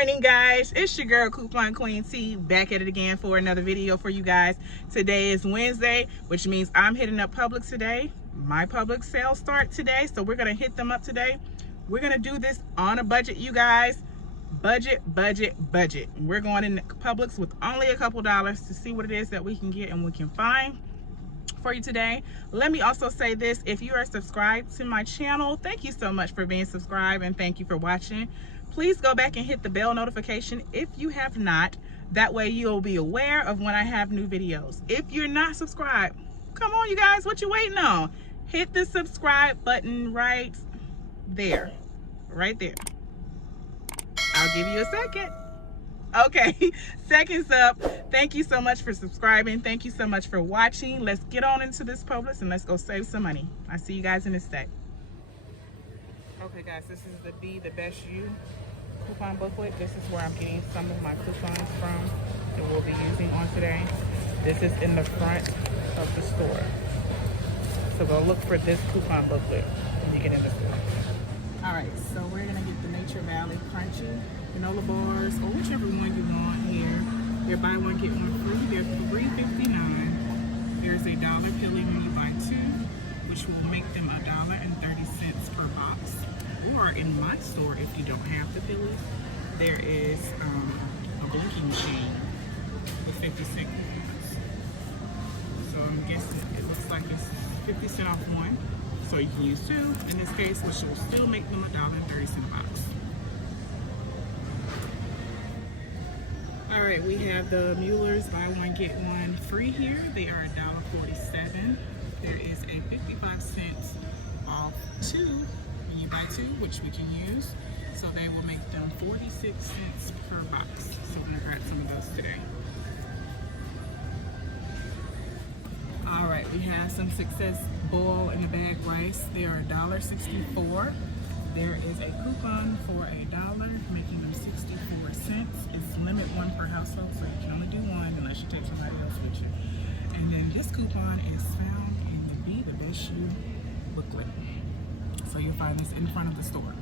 morning, guys. It's your girl Coupon Queen T, back at it again for another video for you guys. Today is Wednesday, which means I'm hitting up Publix today. My Publix sales start today, so we're gonna hit them up today. We're gonna do this on a budget, you guys. Budget. We're going in Publix with only a couple dollars to see what it is that we can get and we can find for you today. Let me also say this: if you are subscribed to my channel, thank you so much for being subscribed and thank you for watching. Please go back and hit the bell notification if you have not. That way you'll be aware of when I have new videos. If you're not subscribed, come on you guys, what you waiting on? Hit the subscribe button right there. Right there. I'll give you a second. Okay, seconds up. Thank you so much for subscribing. Thank you so much for watching. Let's get on into this Publix and let's go save some money. I'll see you guys in a sec. Okay guys, this is the Be the Best You coupon booklet. This is where I'm getting some of my coupons from that we'll be using on today. This is in the front of the store. So go look for this coupon booklet when you get in the store. Alright, so we're gonna get the Nature Valley Crunchy granola bars, or whichever one you want here. They're buy one, get one free. They're $3.59. There's a dollar pilling when you buy two, which will make them $1.30 per box. Or in my store, if you don't have the pilling, there is a blinking machine with 50 cent coupons. So I'm guessing it looks like it's 50 cent off one. So you can use two in this case, which will still make them $1.30 a box. All right, we have the Mueller's buy one get one free here. They are $1.47. There is a 55 cents off two when you buy two, which we can use. So they will make them 46 cents per box. So we're gonna grab some of those today. All right, we have some Success Boil in the Bag rice. They are $1.64. There is a coupon for $1, making them 64 cents. It's limit one per household, so you can only do one unless you take somebody else with you. And then this coupon is found in the Be the Best You booklet. So you'll find this in front of the store.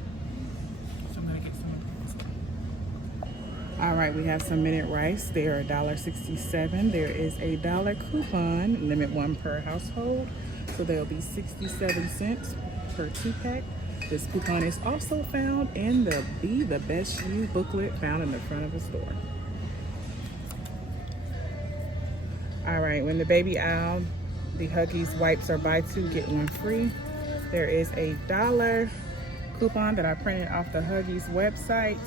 So I'm gonna get some of those. All right, we have some minute rice. They are $1.67. There is a $1 coupon, limit one per household. So they'll be 67 cents per 2-pack. This coupon is also found in the Be the Best You booklet found in the front of the store. All right, when the baby aisle, the Huggies Wipes are buy two, get one free. There is a $1 coupon that I printed off the Huggies website,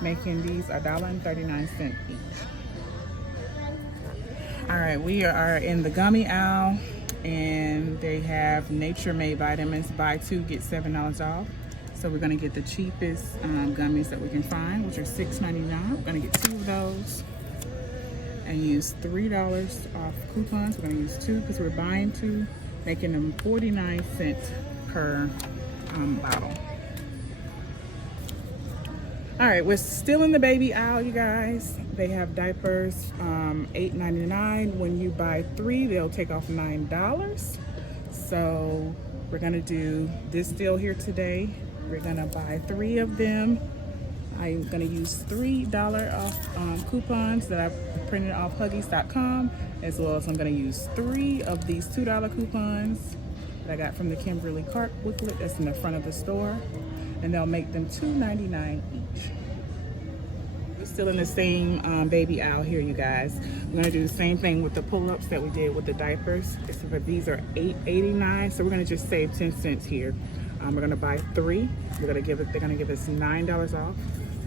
making these $1.39 each. All right, we are in the gummy aisle, and they have Nature Made vitamins, buy two, get $7 off. So we're gonna get the cheapest gummies that we can find, which are $6.99. We're gonna get two of those and use $3 off coupons. We're gonna use two because we're buying two, making them 49 cents per bottle. All right, we're still in the baby aisle, you guys. They have diapers, $8.99. When you buy three, they'll take off $9. So we're gonna do this deal here today. We're gonna buy three of them. I'm gonna use $3 off coupons that I printed off Huggies.com, as well as I'm gonna use three of these $2 coupons that I got from the Kimberly Clark booklet that's in the front of the store. And they'll make them $2.99 each. We're still in the same baby aisle here, you guys. We're gonna do the same thing with the pull-ups that we did with the diapers. These are $8.89, so we're gonna just save 10 cents here. We're gonna buy three. They're gonna give us $9 off.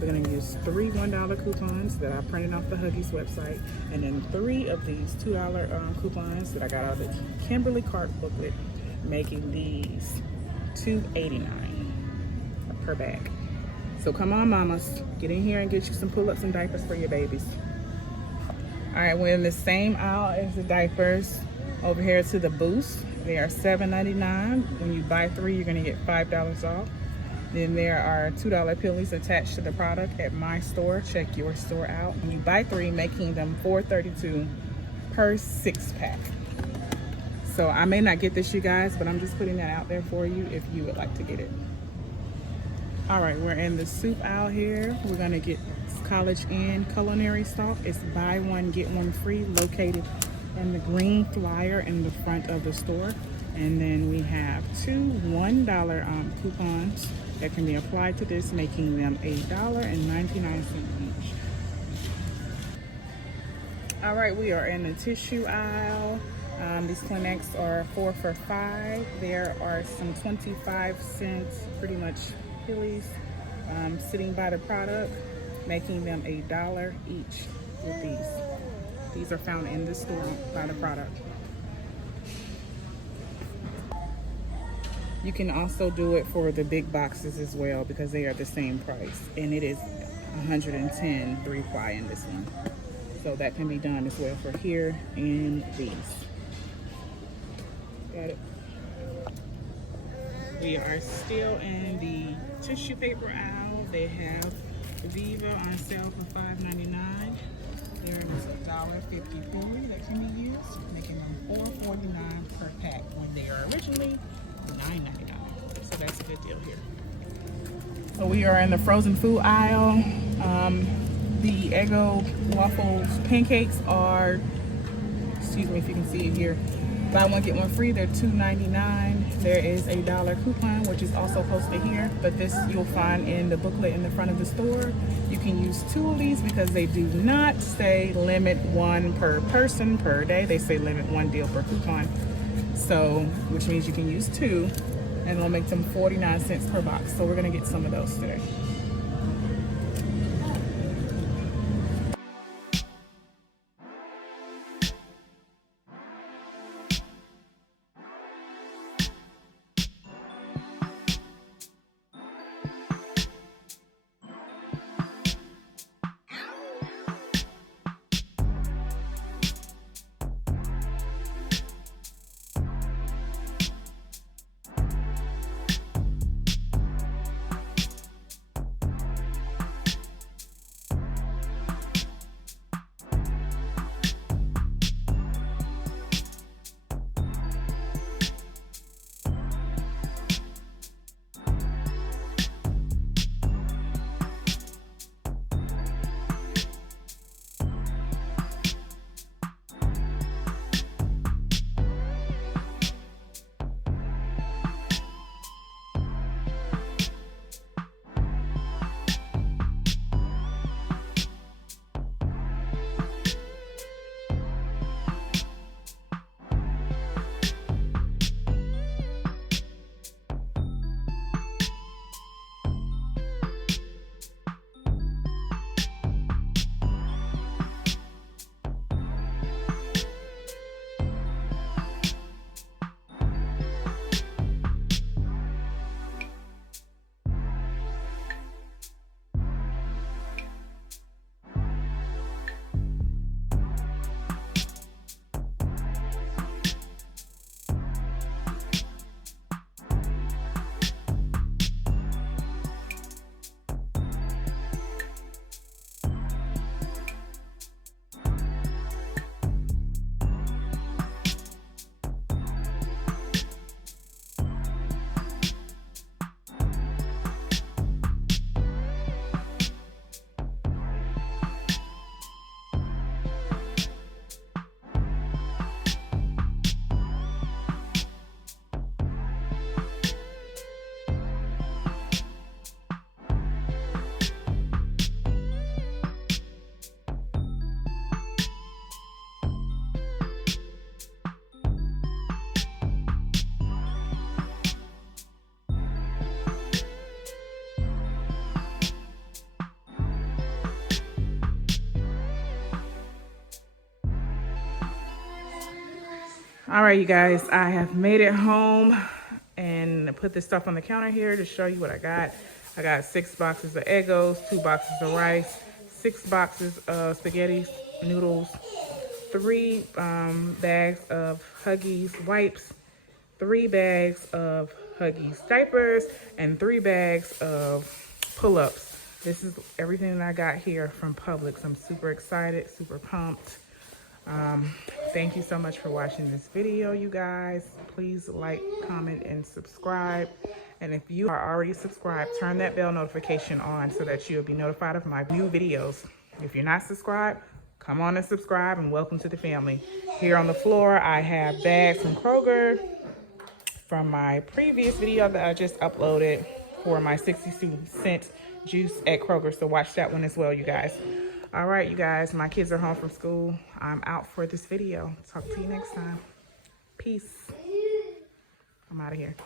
We're gonna use three $1 coupons that I printed off the Huggies website, and then three of these $2 coupons that I got out of the Kimberly Clark booklet, making these $2.89 per bag. So come on, mamas, get in here and get you some pull-ups and diapers for your babies. All right, we're in the same aisle as the diapers. Over here to the Boost, they are $7.99. When you buy three, you're gonna get $5 off. Then there are $2 pillies attached to the product at my store. Check your store out. When you buy three, making them $4.32 per 6-pack. So I may not get this, you guys, but I'm just putting that out there for you if you would like to get it. All right, we're in the soup aisle here. We're gonna get College Inn culinary stock. It's buy one, get one free, located in the green flyer in the front of the store. And then we have two $1 coupons that can be applied to this, making them $1.99 each. All right, we are in the tissue aisle. These Kleenex are 4 for $5. There are some 25-cent, pretty much Huggies sitting by the product, making them $1 each with these. These are found in the store by the product. You can also do it for the big boxes as well because they are the same price, and it is 110 3-ply in this one. So that can be done as well for here and these. Got it. We are still in the tissue paper aisle. They have Viva on sale for $5.99. There is $1.50 that can be used, making them $4.49 per pack when they are originally $9.99. So that's a good deal here. So we are in the frozen food aisle. The Eggo waffles pancakes are, excuse me if you can see it here, buy one get one free. They're $2.99. There is a $1 coupon which is also posted here, but this you'll find in the booklet in the front of the store. You can use 2 of these because they do not say limit 1 per person per day. They say limit 1 deal per coupon. So, which means you can use 2, and it'll make them 49 cents per box. So we're gonna get some of those today. All right, you guys, I have made it home and put this stuff on the counter here to show you what I got. I got 6 boxes of Eggos, 2 boxes of rice, 6 boxes of spaghetti noodles, 3 bags of Huggies Wipes, 3 bags of Huggies Diapers, and 3 bags of pull-ups. This is everything that I got here from Publix. I'm super excited, super pumped. Thank you so much for watching this video, you guys. Please like, comment, and subscribe. And if you are already subscribed, turn that bell notification on so that you'll be notified of my new videos. If you're not subscribed, come on and subscribe, and welcome to the family. Here on the floor, I have bags from Kroger from my previous video that I just uploaded for my 62-cent juice at Kroger. So watch that one as well, you guys. All right, you guys, my kids are home from school. I'm out for this video. Talk to you next time. Peace. I'm out of here.